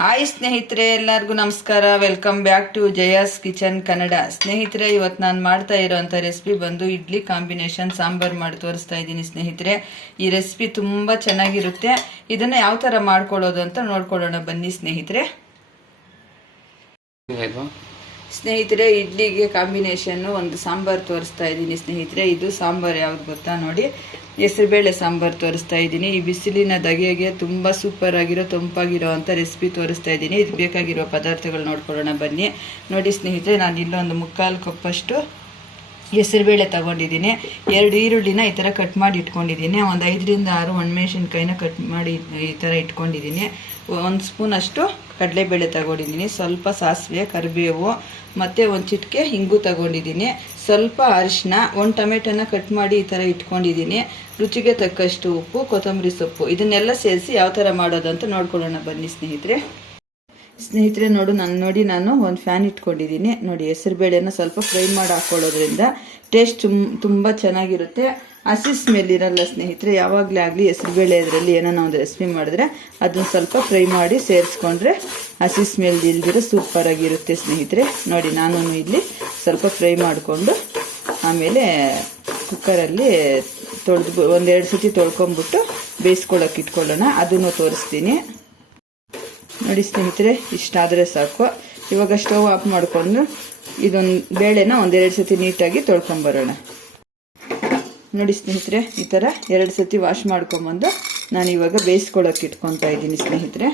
Hi ಸ್ನೇಹಿತರೆ ಎಲ್ಲರಿಗೂ ನಮಸ್ಕಾರ. Welcome back to Jaya's kitchen Kannada ಸ್ನೇಹಿತರೆ ಇವತ್ತು ನಾನು ಮಾಡ್ತಾ ಇರೋವಂಥ ರೆಸಿಪಿ ಬಂದು ಇಡ್ಲಿ ಕಾಂಬಿನೇಷನ್ ಸಾಂಬಾರು ಮಾಡಿ ತೋರಿಸ್ತಾ ಇದ್ದೀನಿ ಸ್ನೇಹಿತರೆ. ಈ ರೆಸಿಪಿ ತುಂಬ ಚೆನ್ನಾಗಿರುತ್ತೆ. ಇದನ್ನು ಯಾವ ಥರ ಮಾಡ್ಕೊಳ್ಳೋದು ಅಂತ ನೋಡ್ಕೊಳ್ಳೋಣ ಬನ್ನಿ ಸ್ನೇಹಿತರೆ. ಸ್ನೇಹಿತರೆ ಇಡ್ಲಿಗೆ ಕಾಂಬಿನೇಷನ್ನು ಒಂದು ಸಾಂಬಾರು ತೋರಿಸ್ತಾ ಇದ್ದೀನಿ ಸ್ನೇಹಿತರೆ. ಇದು ಸಾಂಬಾರು ಯಾವ್ದು ಗೊತ್ತಾ ನೋಡಿ. ಹೆಸರುಬೇಳೆ ಸಾಂಬಾರು ತೋರಿಸ್ತಾ ಇದ್ದೀನಿ. ಈ ಬಿಸಿಲಿನ ದಗೆಗೆ ತುಂಬ ಸೂಪರ್ ಆಗಿರೋ, ತಂಪಾಗಿರೋ ಅಂತ ರೆಸಿಪಿ ತೋರಿಸ್ತಾ ಇದ್ದೀನಿ. ಇದು ಬೇಕಾಗಿರೋ ಪದಾರ್ಥಗಳು ನೋಡ್ಕೊಳ್ಳೋಣ ಬನ್ನಿ. ನೋಡಿ ಸ್ನೇಹಿತರೆ, ನಾನು ಇಲ್ಲೊಂದು ಮುಕ್ಕಾಲು ಕಪ್ಪಷ್ಟು ಹೆಸರುಬೇಳೆ ತಗೊಂಡಿದ್ದೀನಿ. ಎರಡು ಈರುಳ್ಳಿನ ಈ ಥರ ಕಟ್ ಮಾಡಿ ಇಟ್ಕೊಂಡಿದ್ದೀನಿ. ಒಂದು ಐದರಿಂದ ಆರು ಒಣಮೆಣಸಿನ್ಕಾಯಿನ ಕಟ್ ಮಾಡಿ ಈ ಥರ ಇಟ್ಕೊಂಡಿದ್ದೀನಿ. ಒಂದು ಸ್ಪೂನಷ್ಟು ಕಡಲೆಬೇಳೆ ತಗೊಂಡಿದ್ದೀನಿ. ಸ್ವಲ್ಪ ಸಾಸಿವೆ, ಕರಿಬೇವು, ಮತ್ತು ಒಂದು ಚಿಟಿಕೆ ಹಿಂಗು ತಗೊಂಡಿದ್ದೀನಿ. ಸ್ವಲ್ಪ ಅರಿಶಿನ ಒಂದು ಟೊಮೆಟೊನ ಕಟ್ ಮಾಡಿ ಈ ಥರ ಇಟ್ಕೊಂಡಿದ್ದೀನಿ. ರುಚಿಗೆ ತಕ್ಕಷ್ಟು ಉಪ್ಪು, ಕೊತ್ತಂಬರಿ ಸೊಪ್ಪು, ಇದನ್ನೆಲ್ಲ ಸೇರಿಸಿ ಯಾವ ಥರ ಮಾಡೋದು ಅಂತ ನೋಡ್ಕೊಳ್ಳೋಣ ಬನ್ನಿ ಸ್ನೇಹಿತರೆ. ಸ್ನೇಹಿತರೆ, ನೋಡು, ನಾನು ನೋಡಿ ನಾನು ಒಂದು ಫ್ಯಾನ್ ಇಟ್ಕೊಂಡಿದ್ದೀನಿ ನೋಡಿ, ಹೆಸರು ಬೇಳೆನ ಸ್ವಲ್ಪ ಫ್ರೈ ಮಾಡಿ ಹಾಕ್ಕೊಳ್ಳೋದ್ರಿಂದ ಟೇಸ್ಟ್ ತುಂಬ ಚೆನ್ನಾಗಿರುತ್ತೆ. ಹಸಿ ಸ್ಮೆಲ್ ಇರಲ್ಲ ಸ್ನೇಹಿತರೆ, ಯಾವಾಗಲೇ ಆಗಲಿ ಹೆಸರುಬೇಳೆ ಅದರಲ್ಲಿ ಏನೋ ಒಂದು ರೆಸಿಪಿ ಮಾಡಿದ್ರೆ ಅದನ್ನು ಸ್ವಲ್ಪ ಫ್ರೈ ಮಾಡಿ ಸೇರಿಸ್ಕೊಂಡ್ರೆ ಹಸಿ ಸ್ಮೆಲ್ ಇಲ್ದಿರೋ ಸೂಪರಾಗಿರುತ್ತೆ ಸ್ನೇಹಿತರೆ. ನೋಡಿ ನಾನು ಇಲ್ಲಿ ಸ್ವಲ್ಪ ಫ್ರೈ ಮಾಡಿಕೊಂಡು ಆಮೇಲೆ ಕುಕ್ಕರಲ್ಲಿ ತೊಳೆದು ಒಂದೆರಡು ಸತಿ ತೊಳ್ಕೊಂಬಿಟ್ಟು ಬೇಯಿಸ್ಕೊಳ್ಳೋಕೆ ಇಟ್ಕೊಳ್ಳೋಣ. ಅದನ್ನು ತೋರಿಸ್ತೀನಿ. ನೋಡಿ ಸ್ನೇಹಿತರೆ, ಇಷ್ಟಾದರೆ ಸಾಕು. ಇವಾಗ ಸ್ಟೋವ್ ಆಫ್ ಮಾಡಿಕೊಂಡು ಇದೊಂದು ಬೇಳೆನ ಒಂದೆರಡು ಸತಿ ನೀಟಾಗಿ ತೊಳ್ಕೊಂಬರೋಣ. ನೋಡಿ ಸ್ನೇಹಿತರೆ, ಈ ಥರ ಎರಡು ಸತಿ ವಾಶ್ ಮಾಡ್ಕೊಂಬಂದು ನಾನು ಇವಾಗ ಬೇಯಿಸ್ಕೊಳ್ಳೋಕೆ ಇಟ್ಕೊತಾ ಇದ್ದೀನಿ ಸ್ನೇಹಿತರೆ.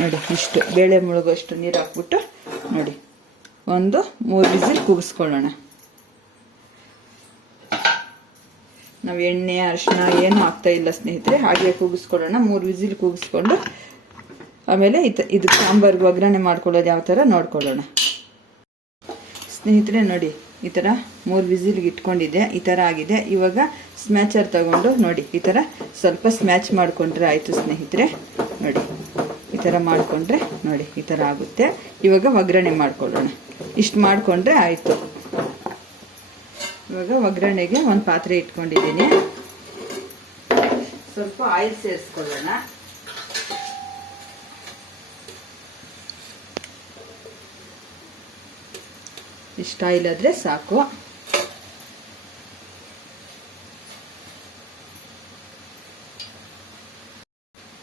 ನೋಡಿ, ಇಷ್ಟು ಬೇಳೆ ಮುಳುಗೋಷ್ಟು ನೀರು ಹಾಕ್ಬಿಟ್ಟು ನೋಡಿ, ಒಂದು ಮೂರು ವಿಸಿಲ್ ಕೂಗಿಸ್ಕೊಳ್ಳೋಣ. ನಾವು ಎಣ್ಣೆ ಅರಿಶಿನ ಏನು ಹಾಕ್ತಾ ಇಲ್ಲ ಸ್ನೇಹಿತರೆ, ಹಾಗೆ ಕೂಗಿಸ್ಕೊಳ್ಳೋಣ. ಮೂರು ವಿಸಿಲ್ ಕೂಗಿಸ್ಕೊಂಡು ಆಮೇಲೆ ಇತ, ಇದು ಸಾಂಬಾರ್ಗೆ ಒಗ್ಗರಣೆ ಮಾಡ್ಕೊಳ್ಳೋದು ಯಾವ ಥರ ನೋಡ್ಕೊಳ್ಳೋಣ. ಸ್ನೇಹಿತರೆ ನೋಡಿ, ಈ ಥರ ಮೂರು ವಿಸಿಲ್ಗೆ ಇಟ್ಕೊಂಡಿದ್ದೆ, ಈ ಥರ ಆಗಿದೆ. ಇವಾಗ ಸ್ಮ್ಯಾಚರ್ ತಗೊಂಡು ನೋಡಿ, ಈ ಥರ ಸ್ವಲ್ಪ ಸ್ಮ್ಯಾಚ್ ಮಾಡಿಕೊಂಡ್ರೆ ಆಯಿತು ಸ್ನೇಹಿತರೆ. ನೋಡಿ, ಈ ಥರ ಮಾಡಿಕೊಂಡ್ರೆ ನೋಡಿ, ಈ ಥರ ಆಗುತ್ತೆ. ಇವಾಗ ಒಗ್ಗರಣೆ ಮಾಡ್ಕೊಳ್ಳೋಣ. ಇಷ್ಟು ಮಾಡಿಕೊಂಡ್ರೆ ಆಯಿತು. ಇವಾಗ ಒಗ್ಗರಣೆಗೆ ಒಂದು ಪಾತ್ರೆ ಇಟ್ಕೊಂಡಿದ್ದೀನಿ. ಸ್ವಲ್ಪ ಆಯಿಲ್ ಸೇರಿಸ್ಕೊಳ್ಳೋಣ. ಇಷ್ಟ ಆಯಿಲ್ ಆದರೆ ಸಾಕು.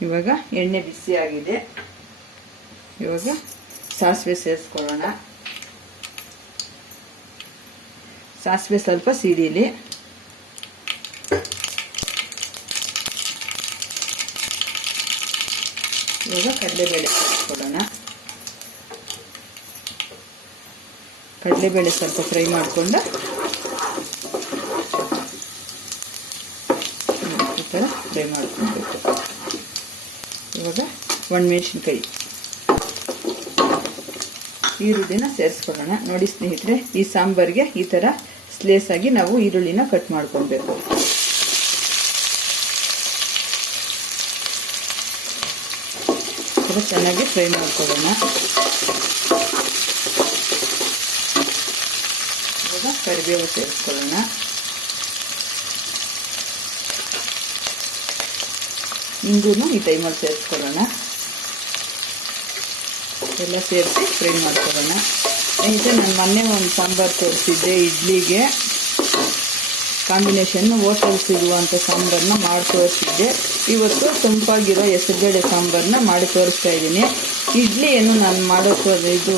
ಇವಾಗ ಎಣ್ಣೆ ಬಿಸಿ ಆಗಿದೆ ಇವಾಗ ಸಾಸಿವೆ ಸೇರಿಸ್ಕೊಳ್ಳೋಣ. ಸಾಸಿವೆ ಸ್ವಲ್ಪ ಸೀಡಿಲಿ ಇವಾಗ ಕಡಲೆಬೇಳೆ ಕೊಡೋಣ ಕಡಲೆಬೇಳೆ ಸ್ವಲ್ಪ ಫ್ರೈ ಮಾಡಿಕೊಂಡು. ಈ ಥರ ಫ್ರೈ ಮಾಡ್ಕೊಳ್ಬೇಕು ಇವಾಗ ಒಣಮೆಣಸಿನ್ಕಾಯಿ. ಈರುಳ್ಳಿನ ಸೇರಿಸ್ಕೊಳ್ಳೋಣ. ನೋಡಿ ಸ್ನೇಹಿತರೆ, ಈ ಸಾಂಬಾರಿಗೆ ಈ ಥರ ಸ್ಲೇಸ್ ಆಗಿ ನಾವು ಈರುಳ್ಳಿನ ಕಟ್ ಮಾಡ್ಕೊಳ್ಬೇಕು. ಚೆನ್ನಾಗಿ ಫ್ರೈ ಮಾಡ್ಕೊಳ್ಳೋಣ. ಇವಾಗ ಕರಿಬೇವು ಸೇರಿಸ್ಕೊಳ್ಳೋಣ ಇಂಗೂ ಈ ಟೈಮಲ್ಲಿ ಸೇರಿಸ್ಕೊಳ್ಳೋಣ ಎಲ್ಲ ಸೇರಿಸಿ ಫ್ರೈ ಮಾಡ್ಕೊಳ್ಳೋಣ. ಸ್ನೇಹಿತರೆ ನಾನು ಮೊನ್ನೆ ಒಂದು ಸಾಂಬಾರು ತೋರಿಸಿದ್ದೆ, ಇಡ್ಲಿಗೆ. ಕಾಂಬಿನೇಷನ್ ಹೋಟೆಲ್ ಸಿಗುವಂಥ ಸಾಂಬಾರನ್ನ ಮಾಡಿ ತೋರಿಸಿದ್ದೆ. ಇವತ್ತು ತಂಪಾಗಿರೋ ಹೆಸರುಗಡೆ ಸಾಂಬಾರನ್ನ ಮಾಡಿ ತೋರಿಸ್ತಾ ಇದ್ದೀನಿ. ಇಡ್ಲಿ ಏನು ನಾನು ಮಾಡೋ ಇದು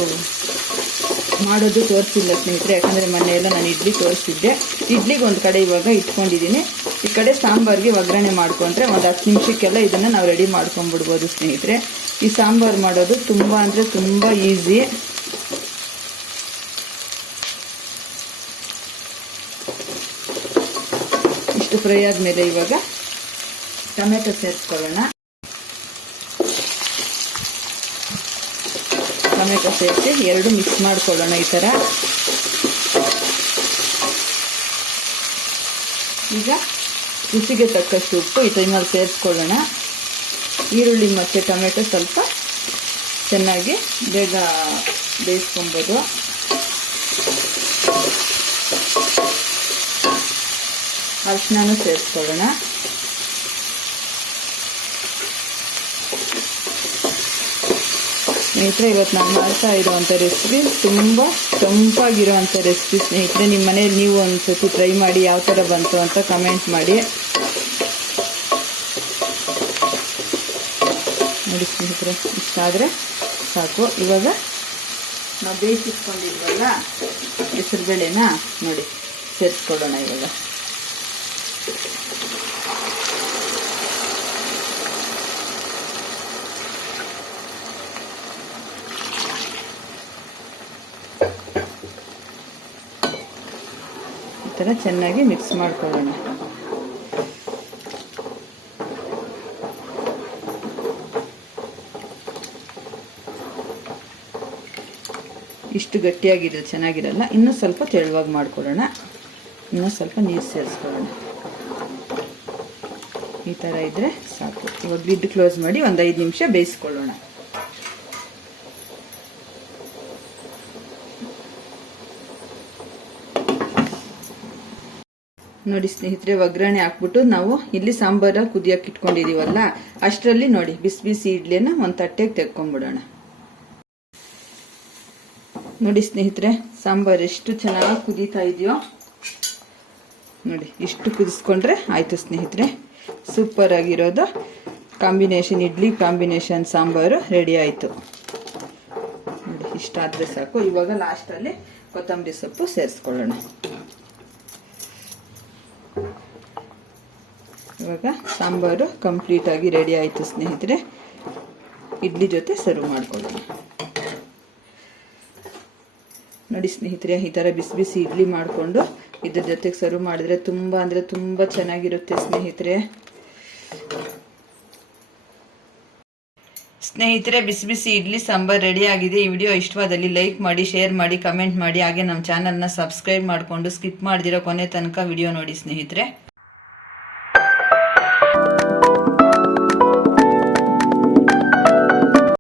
ಮಾಡೋದು ತೋರಿಸಿಲ್ಲ ಸ್ನೇಹಿತರೆ, ಯಾಕಂದರೆ ಮೊನ್ನೆ ಎಲ್ಲ ನಾನು ಇಡ್ಲಿ ತೋರಿಸಿದ್ದೆ. ಇಡ್ಲಿಗೆ ಒಂದು ಕಡೆ ಇವಾಗ ಇಟ್ಕೊಂಡಿದ್ದೀನಿ. ಈ ಕಡೆ ಸಾಂಬಾರಿಗೆ ಒಗ್ಗರಣೆ ಮಾಡ್ಕೊಂಡ್ರೆ ಒಂದು ಹತ್ತು ನಿಮಿಷಕ್ಕೆಲ್ಲ ಇದನ್ನು ನಾವು ರೆಡಿ ಮಾಡ್ಕೊಂಡ್ಬಿಡ್ಬೋದು ಸ್ನೇಹಿತರೆ. ಈ ಸಾಂಬಾರು ಮಾಡೋದು ತುಂಬ ಅಂದರೆ ತುಂಬ ಈಸಿ ಫ್ರೈ ಆದಮೇಲೆ ಇವಾಗ ಟೊಮೆಟೊ ಸೇರಿಸ್ಕೊಳ್ಳೋಣ. ಟೊಮೆಟೊ ಸೇರಿಸಿ ಎರಡು ಮಿಕ್ಸ್ ಮಾಡ್ಕೊಳ್ಳೋಣ ಈ ಥರ. ಈಗ ರುಚಿಗೆ ತಕ್ಕಷ್ಟು ಉಪ್ಪು, ಈ ಟೈಮಲ್ಲಿ ಸೇರಿಸ್ಕೊಳ್ಳೋಣ. ಈರುಳ್ಳಿ ಮತ್ತು ಟೊಮೆಟೊ ಸ್ವಲ್ಪ ಚೆನ್ನಾಗಿ ಬೇಗ ಬೇಯಿಸ್ಕೊಬೋದು. ಅರಿಶಿನೂ ಸೇರಿಸ್ಕೊಳ್ಳೋಣ. ಸ್ನೇಹಿತರೆ, ಇವತ್ತು ನಾನು ಮಾಡ್ತಾ ಇರೋವಂಥ ರೆಸಿಪಿ ತುಂಬ ತಂಪಾಗಿರುವಂಥ ರೆಸಿಪಿ ಸ್ನೇಹಿತರೆ, ನಿಮ್ಮ ಮನೇಲಿ ನೀವು ಒಂದು ಸತಿ ಟ್ರೈ ಮಾಡಿ ಯಾವ ಥರ ಬಂತು ಅಂತ ಕಮೆಂಟ್ ಮಾಡಿ. ನೋಡಿ ಸ್ನೇಹಿತರೆ ಇಷ್ಟಾದರೆ ಸಾಕು. ಇವಾಗ ನಾವು ಬೇಯಿಸಿಟ್ಕೊಂಡಿದ್ವಲ್ಲ, ಹೆಸರುಬೇಳೆನ ನೋಡಿ ಸೇರಿಸ್ಕೊಡೋಣ ಇವಾಗ. ಥರ ಚೆನ್ನಾಗಿ ಮಿಕ್ಸ್ ಮಾಡ್ಕೊಳ್ಳೋಣ. ಇಷ್ಟು ಗಟ್ಟಿಯಾಗಿರೋದು ಚೆನ್ನಾಗಿರಲ್ಲ, ಇನ್ನೂ ಸ್ವಲ್ಪ ತೆಳುವಾಗಿ ಮಾಡ್ಕೊಳ್ಳೋಣ. ಇನ್ನೂ ಸ್ವಲ್ಪ ನೀರು ಸೇರಿಸ್ಕೊಳ್ಳೋಣ. ಈ ಥರ ಇದ್ದರೆ ಸಾಕು. ಇವಾಗ ಲಿಡ್ ಕ್ಲೋಸ್ ಮಾಡಿ ಒಂದು ಐದು ನಿಮಿಷ ಬೇಯಿಸ್ಕೊಳ್ಳೋಣ. ನೋಡಿ ಸ್ನೇಹಿತರೆ, ಒಗ್ಗರಣೆ ಹಾಕ್ಬಿಟ್ಟು ನಾವು ಇಲ್ಲಿ ಸಾಂಬಾರ ಕುದಿಯಕ್ಕೆ ಇಟ್ಕೊಂಡಿದೀವಲ್ಲ, ಅಷ್ಟರಲ್ಲಿ ನೋಡಿ ಬಿಸಿ ಬಿಸಿ ಇಡ್ಲಿನ ಒಂದು ತಟ್ಟೆಗೆ ತೆಕ್ಕೊಂಡ್ಬಿಡೋಣ ನೋಡಿ ಸ್ನೇಹಿತರೆ, ಸಾಂಬಾರು ಎಷ್ಟು ಚೆನ್ನಾಗಿ ಕುದೀತಾ ಇದೆಯೋ. ನೋಡಿ, ಇಷ್ಟು ಕುದಿಸ್ಕೊಂಡ್ರೆ ಆಯ್ತು ಸ್ನೇಹಿತರೆ. ಸೂಪರ್ ಆಗಿರೋದು. Combination idli combination sambar ready ಆಯಿತು. ನೋಡಿ, ಇಷ್ಟಾದರೆ ಸಾಕು. ಇವಾಗ ಲಾಸ್ಟಲ್ಲಿ ಕೊತ್ತಂಬರಿ ಸೊಪ್ಪು ಸೇರಿಸ್ಕೊಳ್ಳೋಣ. ಇವಾಗ ಸಾಂಬಾರು ಕಂಪ್ಲೀಟ್ ಆಗಿ ರೆಡಿ ಆಯಿತು, ಸ್ನೇಹಿತರೆ. ಇಡ್ಲಿ ಜೊತೆ ಸರ್ವ್ ಮಾಡ್ಕೊಳ್ಳೋಣ. ನೋಡಿ, ಸ್ನೇಹಿತರೆ, ಈ ಥರ ಬಿಸಿ ಬಿಸಿ ಇಡ್ಲಿ ಮಾಡಿಕೊಂಡು ಇದ್ರ ಜೊತೆಗೆ ಸರ್ವ್ ಮಾಡಿದ್ರೆ ತುಂಬ ಅಂದರೆ ತುಂಬ ಚೆನ್ನಾಗಿರುತ್ತೆ ಸ್ನೇಹಿತರೆ. ಸ್ನೇಹಿತರೆ, ಬಿಸಿ ಬಿಸಿ ಇಡ್ಲಿ, ಸಾಂಬಾರ್ ರೆಡಿ ಆಗಿದೆ. ಈ ವಿಡಿಯೋ ಇಷ್ಟವಾದಲ್ಲಿ ಲೈಕ್ ಮಾಡಿ ಶೇರ್ ಮಾಡಿ ಕಮೆಂಟ್ ಮಾಡಿ. ಹಾಗೆ ನಮ್ಮ ಚಾನಲ್ನ ಸಬ್ಸ್ಕ್ರೈಬ್ ಮಾಡಿಕೊಂಡು ಸ್ಕಿಪ್ ಮಾಡಿದಿರೋ ಕೊನೆ ತನಕ ವಿಡಿಯೋ ನೋಡಿ ಸ್ನೇಹಿತರೆ.